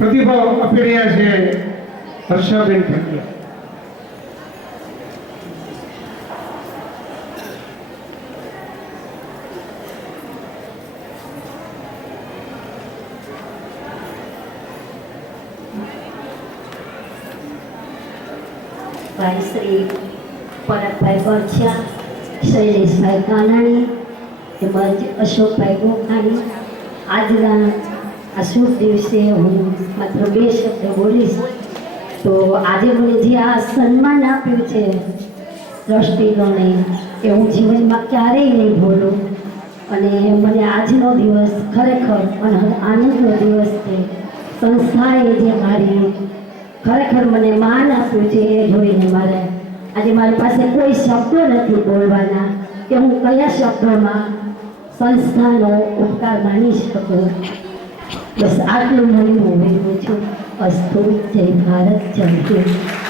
પ્રતિભાવ આપી રહ્યા છે હર્ષાબેન ઠાકર. ભાઈ શ્રી પરબભાઈ બરછિયા, શૈલેષભાઈ કાનાણી તેમજ અશોકભાઈ ગોખાણી, આજના આ શુભ દિવસે હું માત્ર 2 શબ્દ બોલીશ. તો આજે મને જે આ સન્માન આપ્યું છે ટ્રસ્ટીઓને એ હું જીવનમાં ક્યારેય નહીં ભૂલું. અને મને આજનો દિવસ ખરેખર આનંદનો દિવસ છે. સંસ્થાએ જે મારી ખરેખર મને માન આપ્યું છે એ જોઈને મારે આજે મારી પાસે કોઈ શબ્દો નથી બોલવાના કે હું કયા શબ્દોમાં સંસ્થાનો ઉપકાર માની શકું. બસ આટલું મને હું વિનવું છું. અસ્તુ. જય ભારત, જય હિન્દ.